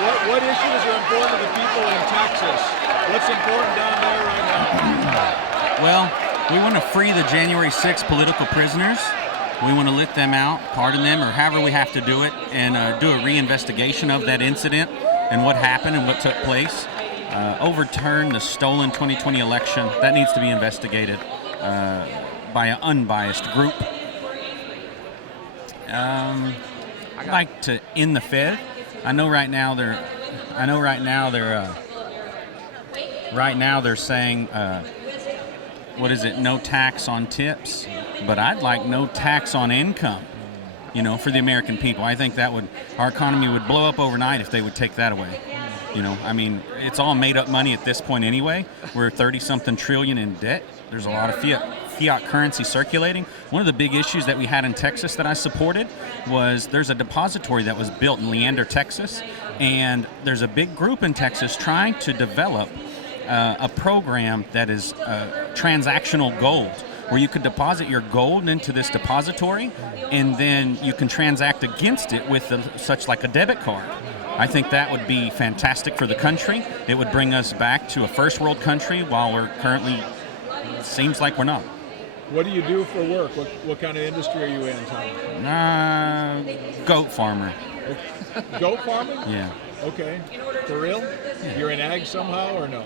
What issues are important to the people in Texas? What's important down there right now? Well, we want to free the January 6th political prisoners. We want to let them out, pardon them, or however we have to do it, and do a reinvestigation of that incident and what happened and what took place. Overturn the stolen 2020 election. That needs to be investigated by an unbiased group. I'd like to end the Fed. I know right now they're saying, what is it? No tax on tips, but I'd like no tax on income. For the American people. I think our economy would blow up overnight if they would take that away. It's all made up money at this point anyway. We're 30-something trillion in debt. There's a lot of fiat currency circulating. One of the big issues that we had in Texas that I supported was there's a depository that was built in Leander, Texas, and there's a big group in Texas trying to develop a program that is transactional gold, where you could deposit your gold into this depository, and then you can transact against it with such like a debit card. I think that would be fantastic for the country. It would bring us back to a first world country while we're currently, seems like we're not. What do you do for work? What kind of industry are you in, Tom? Goat farmer. Goat farming? Yeah. Okay. For real? Yeah. You're in ag somehow or no?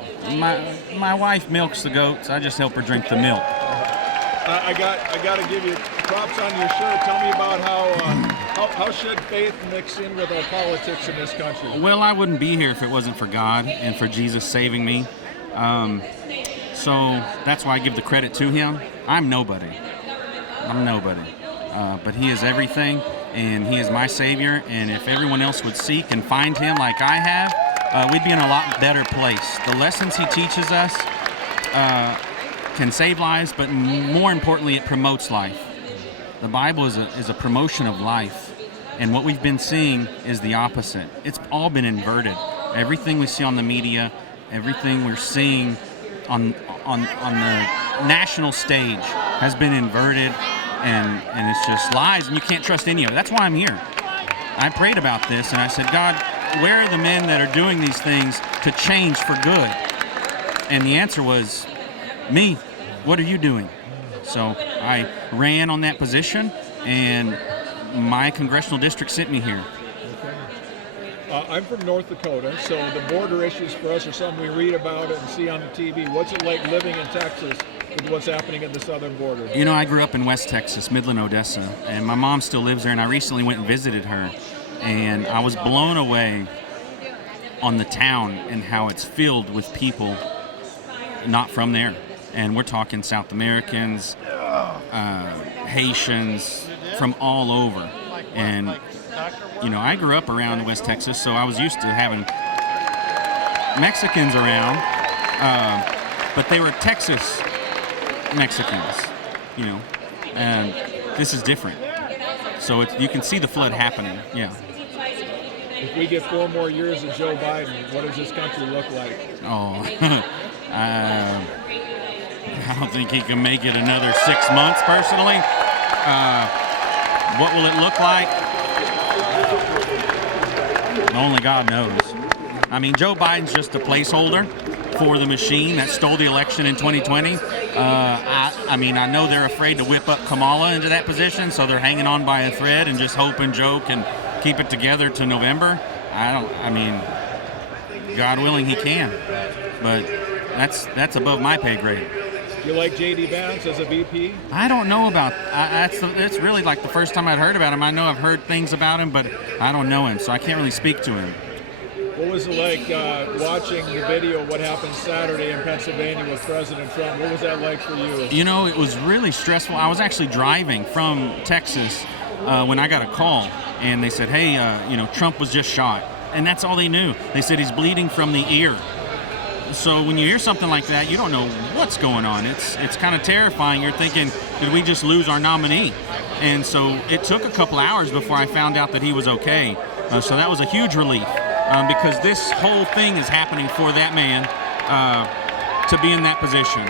My wife milks the goats. I just help her drink the milk. I got to give you props on your shirt. Tell me about how should faith mix in with our politics in this country? Well, I wouldn't be here if it wasn't for God and for Jesus saving me. So that's why I give the credit to him. I'm nobody. But he is everything, and he is my Savior. And if everyone else would seek and find him like I have, we'd be in a lot better place. The lessons he teaches us can save lives, but more importantly, it promotes life. The Bible is a promotion of life, and what we've been seeing is the opposite. It's all been inverted. Everything we see on the media, everything we're seeing on the national stage has been inverted, and it's just lies, and you can't trust any of it. That's why I'm here. I prayed about this, and I said, God, where are the men that are doing these things to change for good? And the answer was, me. What are you doing? So I ran on that position, and my congressional district sent me here. Okay. I'm from North Dakota, so the border issues for us are something we read about it and see on the TV. What's it like living in Texas with what's happening at the southern border? I grew up in West Texas, Midland, Odessa, and my mom still lives there, and I recently went and visited her, and I was blown away on the town and how it's filled with people not from there. And we're talking South Americans, Haitians, from all over. And, I grew up around West Texas, so I was used to having Mexicans around, but they were Texas Mexicans, and this is different. So you can see the flood happening, yeah. If we get 4 more years of Joe Biden, what does this country look like? I don't think he can make it another 6 months, personally. What will it look like? Only God knows. Joe Biden's just a placeholder for the machine that stole the election in 2020. I know they're afraid to whip up Kamala into that position, so they're hanging on by a thread and just hoping Joe can keep it together to November. God willing, he can. But that's above my pay grade. You like J.D. Vance as a VP? I don't know about. It's really like the first time I'd heard about him. I know I've heard things about him, but I don't know him, so I can't really speak to him. What was it like watching the video of what happened Saturday in Pennsylvania with President Trump? What was that like for you? It was really stressful. I was actually driving from Texas when I got a call, and they said, hey, Trump was just shot. And that's all they knew. They said he's bleeding from the ear. So when you hear something like that, you don't know what's going on. It's kind of terrifying. You're thinking, did we just lose our nominee? And so it took a couple hours before I found out that he was okay. So that was a huge relief because this whole thing is happening for that man to be in that position,